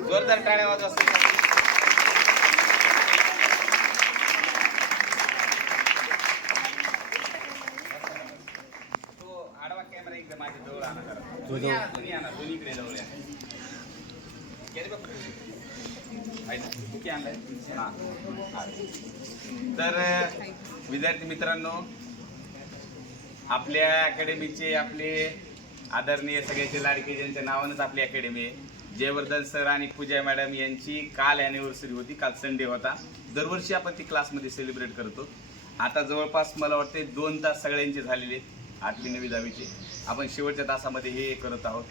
जोरदार टाळ्या वाजवा तो आडवा कॅमेरा इकडे माझ्या जवळ आणा जरा दोन्ही आणा दोन्ही आणा दोन्ही इकडे जवळ या गेले बघ. आहे ना? किती आणलंय? तर विद्यार्थी मित्रांनो आपल्या अकॅडमीचे आपले आदरणीय सगळ्याचे लाडके ज्यांच्या नावानंच आपली अकॅडमी आहे. जयवर्धन सर आणि पूजा मॅडम यांची काल अॅनिव्हर्सरी होती. काल संडे होता. दरवर्षी आपण ती क्लासमध्ये सेलिब्रेट करतो. आता जवळपास मला वाटते दोन तास सगळ्यांचे झालेले आहेत. आठवी नवी दहावीचे. आपण शेवटच्या तासामध्ये हे करत आहोत.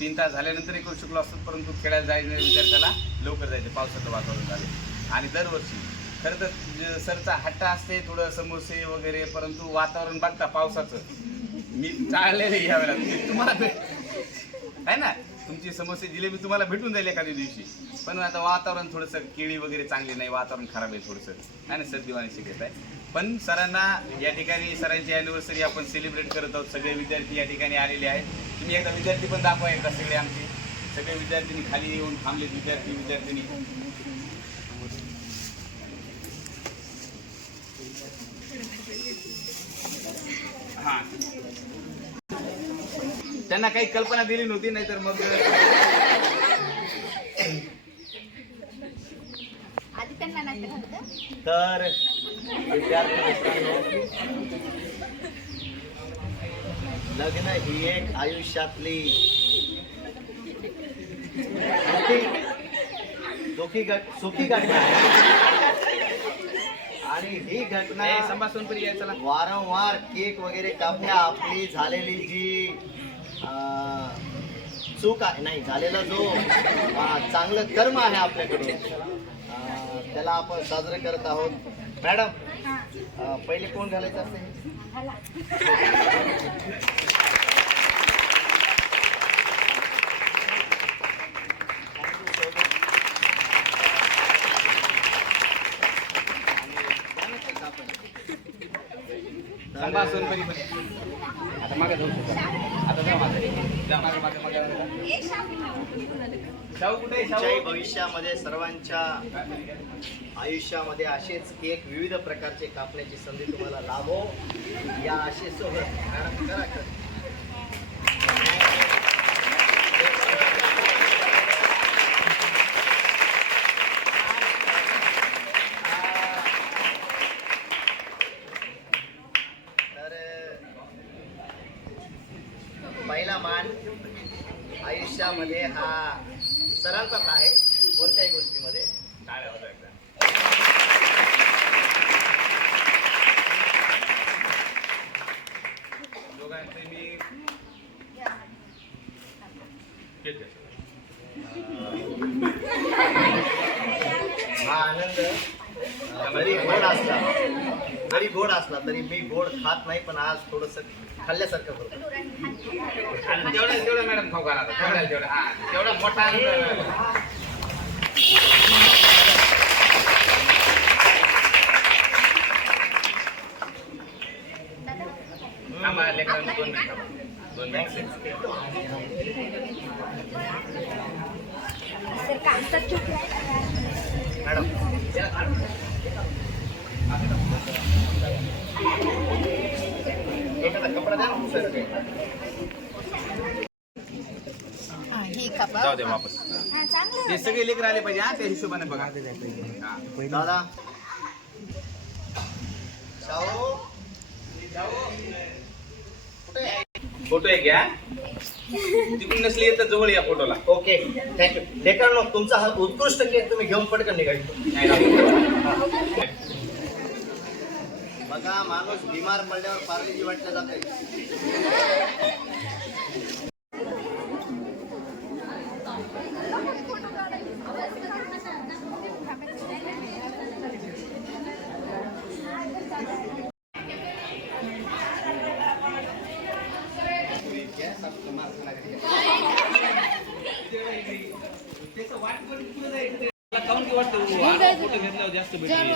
तीन तास झाल्यानंतरही करू शकलो असतो परंतु खेळायला जायचं विद्यार्थ्याला लवकर जायचं. पावसाचं वातावरण झालं. आणि दरवर्षी खरं तर ज- सरचा हट्टा असते थोडं समोसे वगैरे परंतु वातावरण बघता पावसाचं. मी टाळलेलं नाही यावेळेला तुम्ही- तुम्हाला भेट आहे ना? तुमची समस्या जिलेबी तुम्हाला भेटून जाईल एखाद्या दिवशी. पण आता वातावरण थोडंसं केळी वगैरे चांगली नाही वातावरण खराब आहे थोडंसं. आहे ना सर्दीवाणी शिकत आहे. पण सरांना या ठिकाणी सरांची अॅनिव्हर्सरी आपण सेलिब्रेट करत आहोत. सगळे विद्यार्थी या ठिकाणी आलेले आहेत. तुम्ही एकदा विद्यार्थी पण दाखवा एकदा सगळे आमचे. सगळे विद्यार्थ्यांनी खाली येऊन थांबले विद्यार्थी विद्यार्थिनी. हां. त्यांना काही कल्पना दिली नव्हती मग नाही तर विद्यार्थी मित्रांनो लग्न ही एक आयुष्यातली सुखी दुखी घट सुखी घटना आहे. आणि ही घटना ए, संभाषण वारंवार केक वगैरे कापण्या आपली झालेली जी चूक आहे नाही झालेला जो चांगलं कर्म आहे आपल्याकडून अं, त्याला आपण साजरं करत आहोत. मॅडम पहिले कोण घालायचं असेल? संभाषण पण. आता मागे जाऊ आता मागे जा मागे मागे मागे शाहू कुठे तुमच्याही भविष्यामध्ये सर्वांच्या आयुष्यामध्ये असेच एक विविध प्रकारचे कापण्याची संधी तुम्हाला लाभो. या आशेसोबत मॅडम, करा, करा. तर पहिला मान आयुष्यामध्ये हा सरांचाच आहे कोणत्याही गोष्टीमध्ये टाळ्या वाजवा एकदा. दोघांचे मी. हा आनंद जरी गोड असला. जरी गोड असला तरी मी गोड खात नाही पण आज थोडस खाल्ल्यासारखं करतो तेवढं तेवढं मॅडम खाऊ घाला आता. तेवढं तेवढं. हा. तेवढा मोठा दोन मिनिट. दोन मिनिट. मॅडम जाऊ दे वापस. ते सगळे लेकर आले पाहिजे हा त्या हिशोबाने बघा. हा. दादा. शाहू? फोटो एक घ्या तिकडून नसली तर जवळ या फोटोला. ओके थँक्यू लेकरांनो तुमचा हा उत्कृष्ट केक तुम्ही घेऊन पटकन निघाली बघा माणूस बिमार पडल्यावर पार्लेजी वाटलं जाते. काऊन की वाटतं हो जास्त भेटली